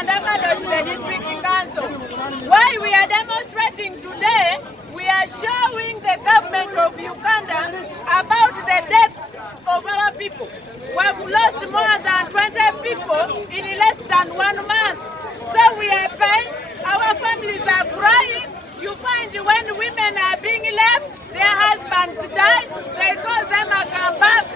to the district council. Why we are demonstrating today, we are showing the government of Uganda about the deaths of our people. We have lost more than 20 people in less than 1 month. So we are crying, our families are crying. You find when women are being left, their husbands die, they call them a come back.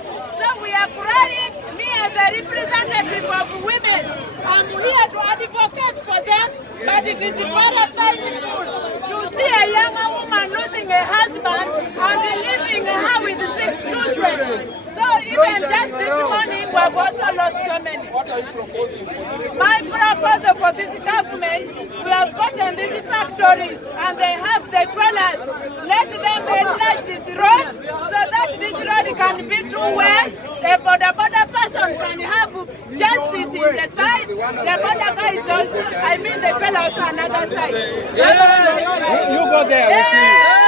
So we are crying. Me as a representative of women, I'm here to advocate for them, but it is very painful to see a young woman losing a husband and leaving her with 6 children. So even just this morning, we have also lost so many. My proposal for this government, we have gotten these factories and they have the trailers. Let them enlarge this road so that this road can be too well. The border person can have justice in the side. The border guy is also, I mean the fellow also another side. You go there, we'll see you.